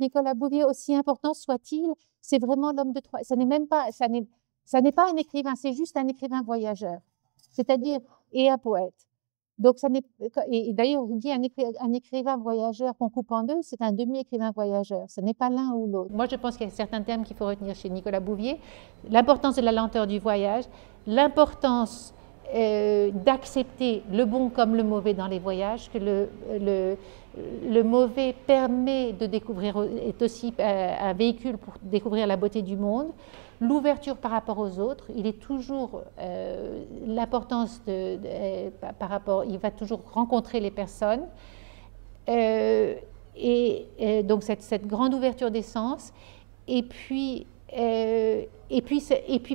Nicolas Bouvier, aussi important soit-il, c'est vraiment l'homme de Troie. Ça n'est pas un écrivain, c'est juste un écrivain voyageur, c'est-à-dire et un poète. Donc ça n'est et d'ailleurs il dit un écrivain voyageur qu'on coupe en deux, c'est un demi-écrivain voyageur. Ce n'est pas l'un ou l'autre. Moi je pense qu'il y a certains termes qu'il faut retenir chez Nicolas Bouvier, l'importance de la lenteur du voyage, l'importance d'accepter le bon comme le mauvais dans les voyages, que le mauvais permet de découvrir, est aussi un véhicule pour découvrir la beauté du monde, l'ouverture par rapport aux autres, il est toujours l'importance par rapport, il va toujours rencontrer les personnes, donc cette grande ouverture des sens, et puis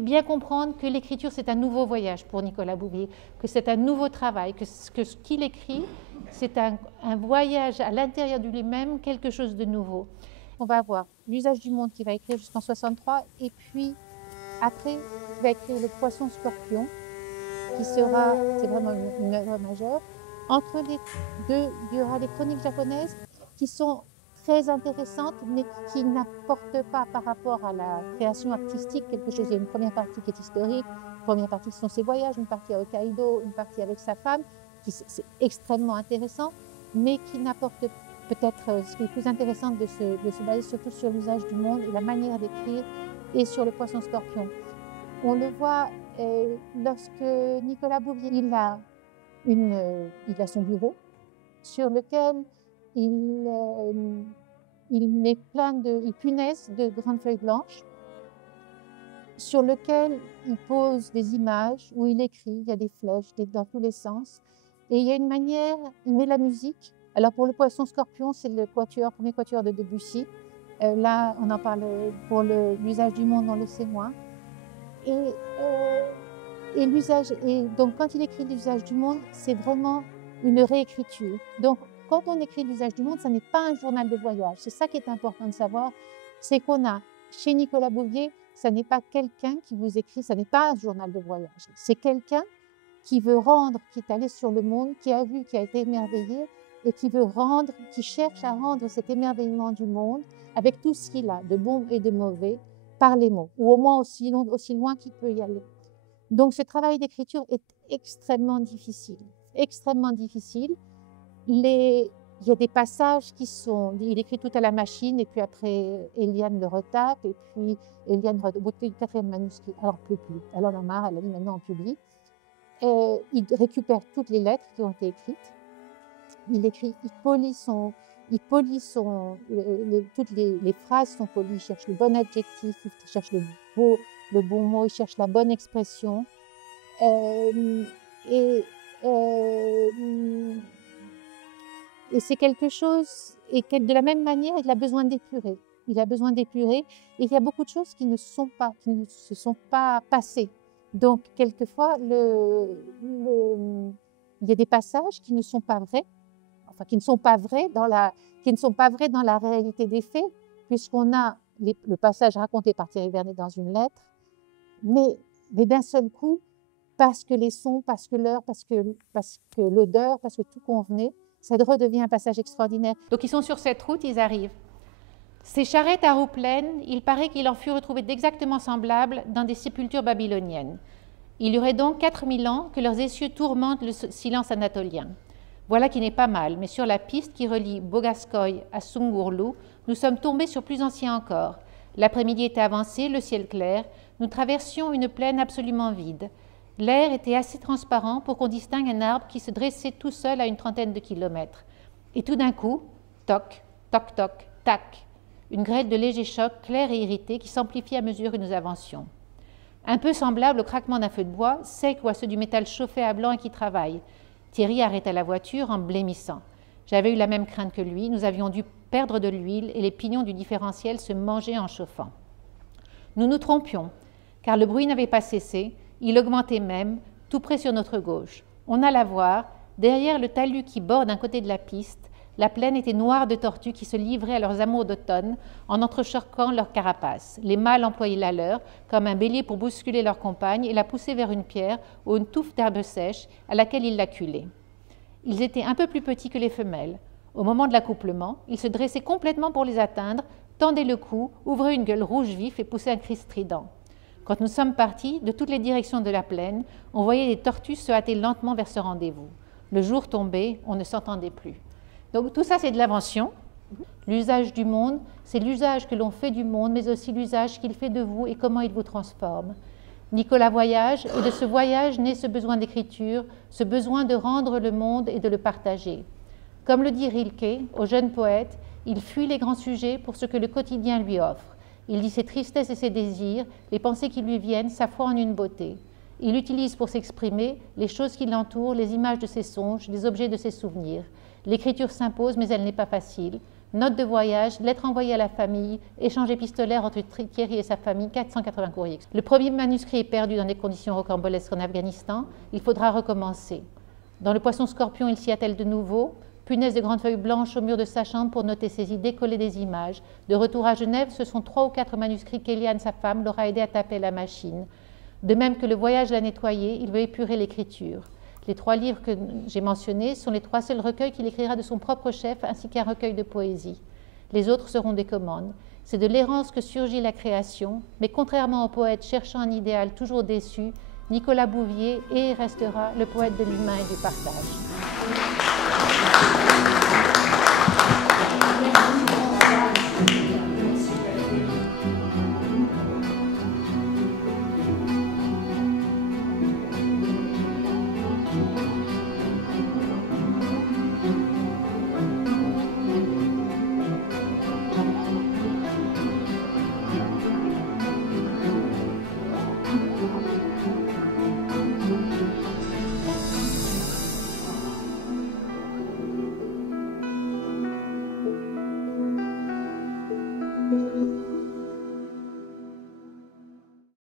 bien comprendre que l'écriture, c'est un nouveau voyage pour Nicolas Bouvier, que c'est un nouveau travail, que ce qu'il écrit, c'est un voyage à l'intérieur de lui-même, quelque chose de nouveau. On va avoir l'usage du monde qui va écrire jusqu'en 63, et puis après, il va écrire le Poisson Scorpion, qui sera, c'est vraiment une œuvre majeure. Entre les deux, il y aura les chroniques japonaises qui sont très intéressantes, mais qui n'apportent pas par rapport à la création artistique quelque chose. Il y a une première partie qui est historique, une première partie qui sont ses voyages, une partie à Hokkaido, une partie avec sa femme, qui c'est extrêmement intéressant, mais qui n'apporte peut-être ce qui est plus intéressant de se baser surtout sur l'usage du monde et la manière d'écrire et sur le Poisson Scorpion. On le voit lorsque Nicolas Bouvier il a son bureau sur lequel il met il punaise de grandes feuilles blanches, sur lequel il pose des images, où il écrit, il y a des flèches dans tous les sens. Et il y a une manière, il met la musique. Alors pour le Poisson Scorpion, c'est le premier quatuor de Debussy. Là, on en parle pour l'usage du monde, on le sait moins. Et donc quand il écrit l'usage du monde, c'est vraiment une réécriture. Donc quand on écrit l'usage du monde, ça n'est pas un journal de voyage. C'est ça qui est important de savoir, c'est qu'on a chez Nicolas Bouvier, ça n'est pas quelqu'un qui vous écrit, ça n'est pas un journal de voyage. C'est quelqu'un qui veut rendre, qui est allé sur le monde, qui a vu, qui a été émerveillé et qui cherche à rendre cet émerveillement du monde avec tout ce qu'il a, de bon et de mauvais, par les mots, ou au moins aussi loin qu'il peut y aller. Donc ce travail d'écriture est extrêmement difficile, extrêmement difficile. Il y a des passages il écrit tout à la machine, et puis après Eliane le retape, et puis Eliane, au bout du 4e manuscrit, alors plus, elle en a marre, elle a dit maintenant on publie. Il récupère toutes les lettres qui ont été écrites, il polit toutes les phrases sont polies, il cherche le bon adjectif, il cherche le bon mot, il cherche la bonne expression. Et c'est quelque chose, et de la même manière, il a besoin d'épurer. Il a besoin d'épurer, et il y a beaucoup de choses qui ne se sont pas passées. Donc, quelquefois, il y a des passages qui ne sont pas vrais, enfin, qui ne sont pas vrais dans la réalité des faits, puisqu'on a le passage raconté par Thierry Vernet dans une lettre, mais d'un seul coup, parce que les sons, parce que l'heure, parce que l'odeur, parce que tout convenait, ça redevient un passage extraordinaire. Donc ils sont sur cette route, ils arrivent. Ces charrettes à roues pleines, il paraît qu'il en fut retrouvé d'exactement semblables dans des sépultures babyloniennes. Il y aurait donc 4000 ans que leurs essieux tourmentent le silence anatolien. Voilà qui n'est pas mal, mais sur la piste qui relie Bogaskoy à Sungurlu, nous sommes tombés sur plus ancien encore. L'après-midi était avancé, le ciel clair, nous traversions une plaine absolument vide. L'air était assez transparent pour qu'on distingue un arbre qui se dressait tout seul à une trentaine de kilomètres. Et tout d'un coup, toc, toc, toc, tac, une grêle de légers chocs clairs et irrités qui s'amplifient à mesure que nous avancions. Un peu semblable au craquement d'un feu de bois, sec ou à ceux du métal chauffé à blanc et qui travaille. Thierry arrêta la voiture en blêmissant. J'avais eu la même crainte que lui, nous avions dû perdre de l'huile et les pignons du différentiel se mangeaient en chauffant. Nous nous trompions, car le bruit n'avait pas cessé, il augmentait même, tout près sur notre gauche. On alla voir, derrière le talus qui borde un côté de la piste, la plaine était noire de tortues qui se livraient à leurs amours d'automne en entrechoquant leurs carapaces. Les mâles employaient la leur, comme un bélier pour bousculer leur compagne et la pousser vers une pierre ou une touffe d'herbe sèche à laquelle ils l'acculaient. Ils étaient un peu plus petits que les femelles. Au moment de l'accouplement, il se dressait complètement pour les atteindre, tendait le cou, ouvrait une gueule rouge vif et poussait un cri strident. Quand nous sommes partis, de toutes les directions de la plaine, on voyait les tortues se hâter lentement vers ce rendez-vous. Le jour tombé, on ne s'entendait plus. Donc tout ça, c'est de l'invention. L'usage du monde, c'est l'usage que l'on fait du monde, mais aussi l'usage qu'il fait de vous et comment il vous transforme. Nicolas voyage, et de ce voyage naît ce besoin d'écriture, ce besoin de rendre le monde et de le partager. Comme le dit Rilke, au jeune poète, il fuit les grands sujets pour ce que le quotidien lui offre. Il dit ses tristesses et ses désirs, les pensées qui lui viennent, sa foi en une beauté. Il utilise pour s'exprimer les choses qui l'entourent, les images de ses songes, les objets de ses souvenirs. L'écriture s'impose, mais elle n'est pas facile. Notes de voyage, lettres envoyées à la famille, échanges épistolaires entre Thierry et sa famille, 480 courriers. Le premier manuscrit est perdu dans des conditions rocambolesques en Afghanistan. Il faudra recommencer. Dans le poisson scorpion, il s'y attelle de nouveau. Punaise de grandes feuilles blanches au mur de sa chambre pour noter ses idées, coller des images. De retour à Genève, ce sont 3 ou 4 manuscrits qu'Eliane, sa femme, l'aura aidé à taper à la machine. De même que le voyage l'a nettoyé, il veut épurer l'écriture. Les 3 livres que j'ai mentionnés sont les 3 seuls recueils qu'il écrira de son propre chef, ainsi qu'un recueil de poésie. Les autres seront des commandes. C'est de l'errance que surgit la création, mais contrairement au poète cherchant un idéal toujours déçu, Nicolas Bouvier est et restera le poète de l'humain et du partage.